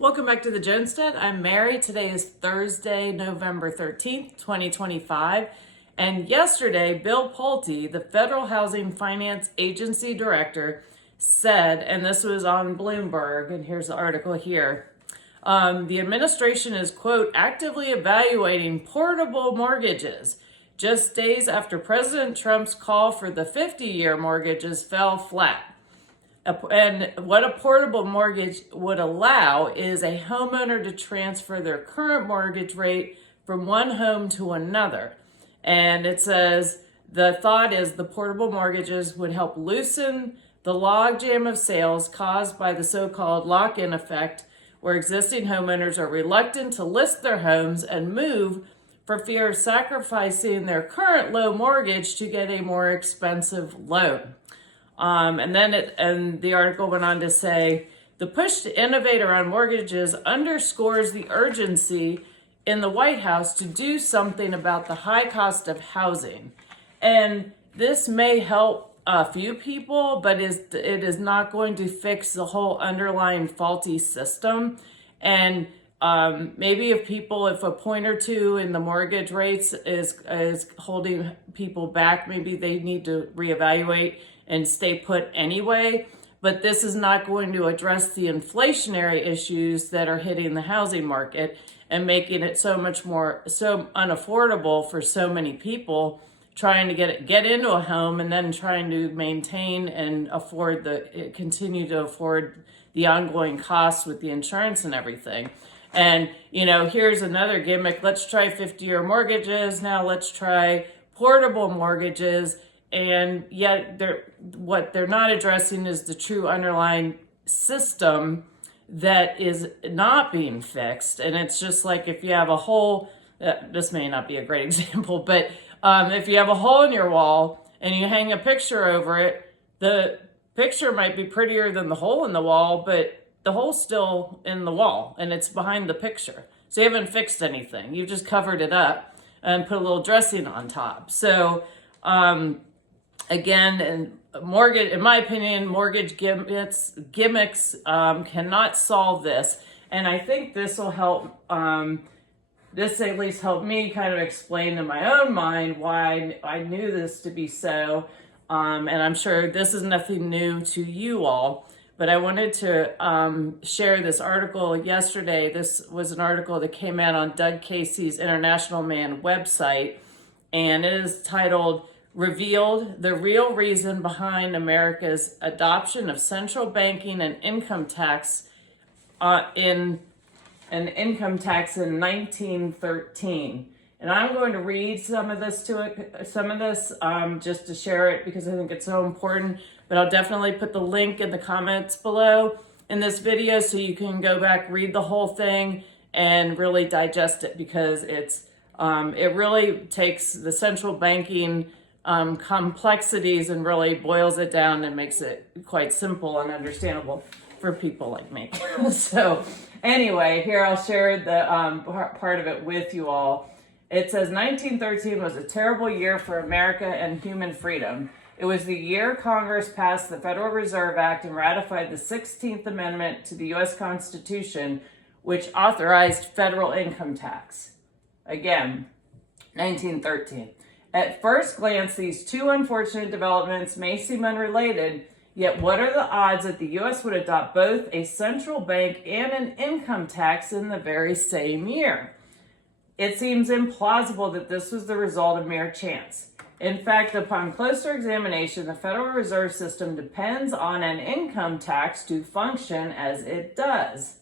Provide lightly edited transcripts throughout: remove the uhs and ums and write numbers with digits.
Welcome back to the Jonestead. I'm Mary. Today is Thursday, November 13th, 2025. And yesterday, Bill Pulte, the Federal Housing Finance Agency Director, said, and this was on Bloomberg, and here's the article here, the administration is, quote, actively evaluating portable mortgages just days after President Trump's call for the 50-year mortgages fell flat. And what a portable mortgage would allow is a homeowner to transfer their current mortgage rate from one home to another. And it says the thought is the portable mortgages would help loosen the logjam of sales caused by the so-called lock-in effect, where existing homeowners are reluctant to list their homes and move for fear of sacrificing their current low mortgage to get a more expensive loan. And the article went on to say, the push to innovate around mortgages underscores the urgency in the White House to do something about the high cost of housing. And this may help a few people, but it is not going to fix the whole underlying faulty system. And maybe if a point or two in the mortgage rates is holding people back, maybe they need to reevaluate and stay put anyway. But this is not going to address the inflationary issues that are hitting the housing market and making it so unaffordable for so many people trying to get into a home and then trying to maintain and continue to afford the ongoing costs with the insurance and everything. And, here's another gimmick. Let's try 50-year mortgages. Now let's try portable mortgages. And yet what they're not addressing is the true underlying system that is not being fixed. And it's just like if you have a hole, this may not be a great example, but if you have a hole in your wall and you hang a picture over it, the picture might be prettier than the hole in the wall, but the hole's still in the wall and it's behind the picture. So you haven't fixed anything. You just covered it up and put a little dressing on top. So, again, in my opinion, mortgage gimmicks cannot solve this. And I think this will help, this at least helped me kind of explain in my own mind why I knew this to be so. And I'm sure this is nothing new to you all. But I wanted to share this article yesterday. This was an article that came out on Doug Casey's International Man website. And it is titled, Revealed the Real Reason Behind America's Adoption of Central Banking and Income Tax in 1913. And I'm going to read some of this just to share it because I think it's so important. But I'll definitely put the link in the comments below in this video so you can go back, read the whole thing, and really digest it because it really takes the central banking complexities and really boils it down and makes it quite simple and understandable for people like me. So anyway, here I'll share the part of it with you all. It says 1913 was a terrible year for America and human freedom. It was the year Congress passed the Federal Reserve Act and ratified the 16th Amendment to the U.S. Constitution, which authorized federal income tax. Again, 1913. At first glance, these two unfortunate developments may seem unrelated, yet what are the odds that the U.S. would adopt both a central bank and an income tax in the very same year? It seems implausible that this was the result of mere chance. In fact, upon closer examination, the Federal Reserve System depends on an income tax to function as it does.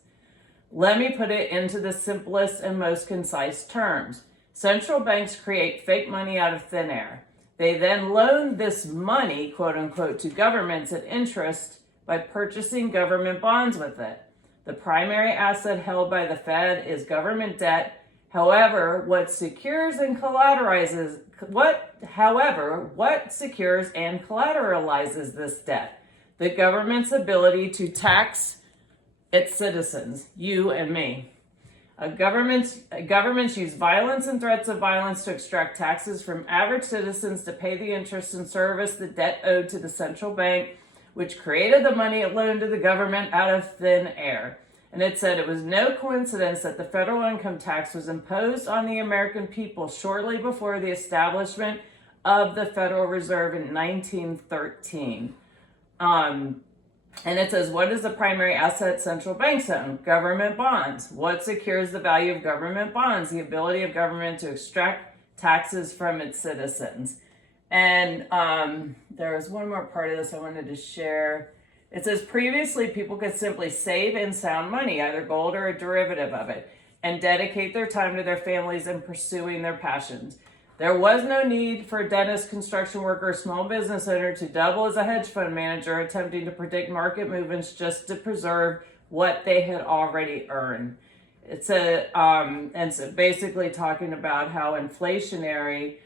Let me put it into the simplest and most concise terms. Central banks create fake money out of thin air. They then loan this money, quote unquote, to governments at interest by purchasing government bonds with it. The primary asset held by the Fed is government debt. However, what secures and collateralizes this debt? The government's ability to tax its citizens, you and me. Governments use violence and threats of violence to extract taxes from average citizens to pay the interest and service the debt owed to the central bank, which created the money it loaned to the government out of thin air. And it said it was no coincidence that the federal income tax was imposed on the American people shortly before the establishment of the Federal Reserve in 1913. And it says, what is the primary asset central banks own? Government bonds. What secures the value of government bonds? The ability of government to extract taxes from its citizens. And there was one more part of this I wanted to share. It says, previously people could simply save in sound money, either gold or a derivative of it, and dedicate their time to their families and pursuing their passions. There was no need for a dentist, construction worker, or small business owner to double as a hedge fund manager attempting to predict market movements just to preserve what they had already earned. It's and so basically talking about how inflationary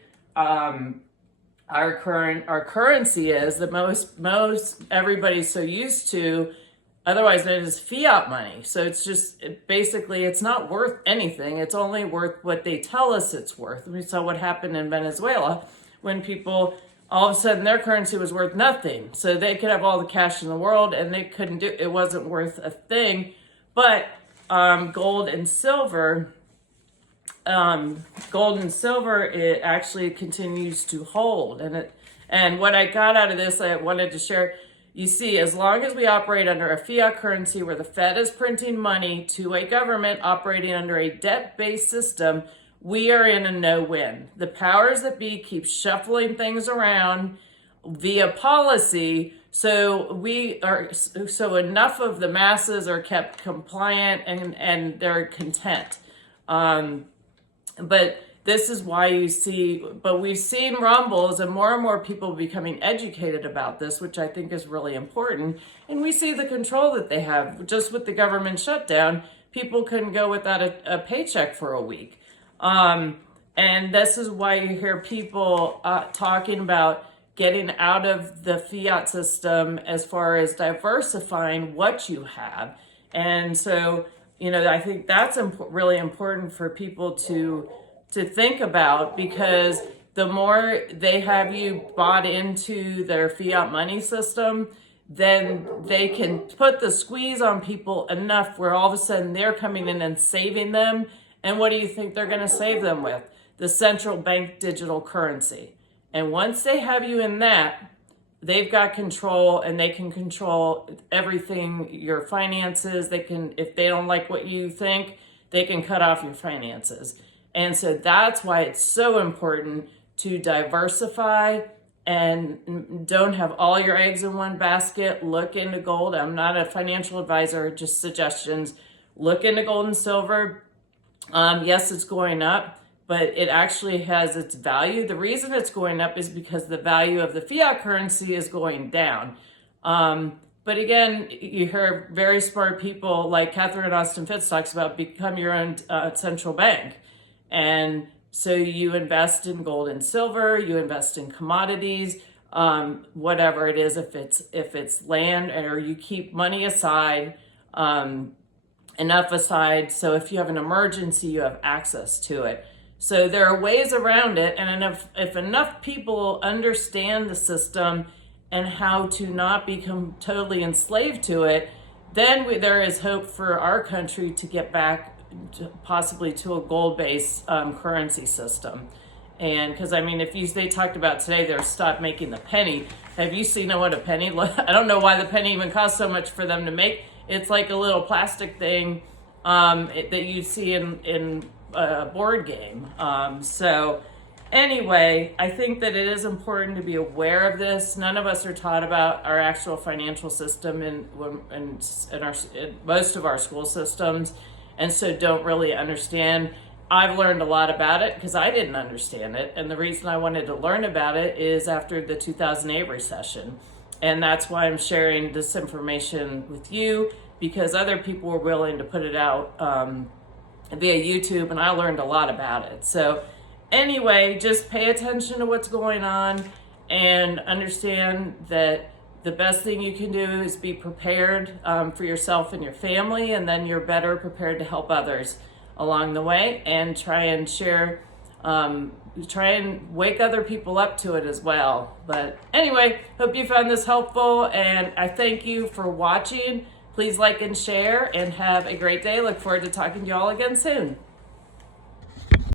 our currency is, that most everybody's so used to, otherwise known as fiat money. So it's just basically it's not worth anything. It's only worth what they tell us it's worth. We saw what happened in Venezuela when people all of a sudden their currency was worth nothing. So they could have all the cash in the world and they couldn't do it, wasn't worth a thing. But gold and silver, it actually continues to hold. And what I got out of this, I wanted to share. You see, as long as we operate under a fiat currency where the Fed is printing money to a government operating under a debt-based system, we are in a no-win. The powers that be keep shuffling things around via policy, so enough of the masses are kept compliant and they're content. But this is why we've seen rumbles and more people becoming educated about this, which I think is really important. And we see the control that they have. Just with the government shutdown, people couldn't go without a paycheck for a week. And this is why you hear people talking about getting out of the fiat system as far as diversifying what you have. And so, I think that's really important for people to think about, because the more they have you bought into their fiat money system, then they can put the squeeze on people enough where all of a sudden they're coming in and saving them. And what do you think they're going to save them with? The central bank digital currency. And once they have you in that, they've got control, and they can control everything, your finances. They can, if they don't like what you think, they can cut off your finances. And so that's why it's so important to diversify and don't have all your eggs in one basket. Look into gold. I'm not a financial advisor, just suggestions. Look into gold and silver. Yes, it's going up, but it actually has its value. The reason it's going up is because the value of the fiat currency is going down. But again, you hear very smart people like Catherine Austin Fitts talks about become your own central bank. And so you invest in gold and silver, you invest in commodities, whatever it is, if it's land, or you keep money aside, enough aside, so if you have an emergency, you have access to it. So there are ways around it, and if enough people understand the system and how to not become totally enslaved to it, then there is hope for our country to get back possibly to a gold-based currency system. And because if they talked about today, they're stopped making the penny. Have you seen what a penny? I don't know why the penny even costs so much for them to make. It's like a little plastic thing that you see in a board game. So anyway, I think that it is important to be aware of this. None of us are taught about our actual financial system in most of our school systems, and so don't really understand. I've learned a lot about it because I didn't understand it, and the reason I wanted to learn about it is after the 2008 recession, and that's why I'm sharing this information with you, because other people were willing to put it out via YouTube, and I learned a lot about it. So anyway, just pay attention to what's going on and understand that the best thing you can do is be prepared for yourself and your family, and then you're better prepared to help others along the way, and try and share, try and wake other people up to it as well. But anyway, hope you found this helpful, and I thank you for watching. Please like and share and have a great day. Look forward to talking to you all again soon.